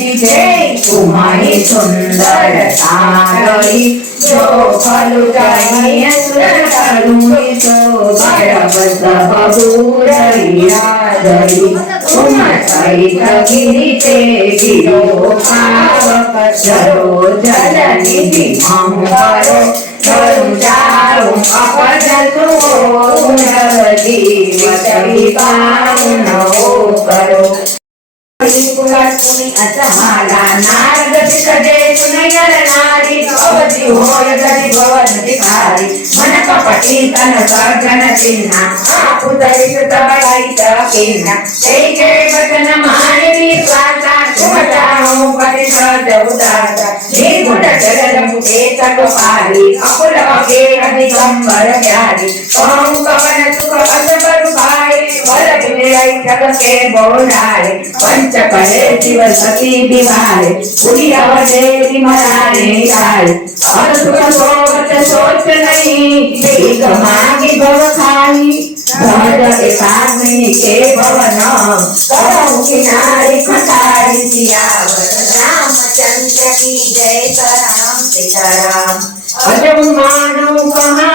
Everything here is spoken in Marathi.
दिजे तुम्हारी सुंदर सागरी जो फलुटाई असुर करुणी तो भरवत बबूरई राजरी तुम सहित गिरिते गिरो पावक जरो जल निधि मम करो धरु जाऊ अपजतु जीवति पावन हो करो अचमाला नारद कदे सुनयर नारी अवधि होय गति भवन भिखारी मन कपटी तन सर्जन चिन्हा उदरित तबलाइत किन्हा जय जय वचन माय वीर गाथा सुमताओ परिषद उदाता निर्गुण जगद मुखे तकपाली अकुल अके अधिगंबर प्यारी कहूँ कवन सुख अजबर भाई वर विनय जग के बोलाए पंच कहे शिव सती बिवारे पुरी अवधेरी मराने आए और सुख सोच सोच नहीं एक मांगी भव खाई भज एकाग्नि के भवन करऊ किनारी खटारी सियावर रामचंद्र की जय राम सीताराम अजब मानव कहा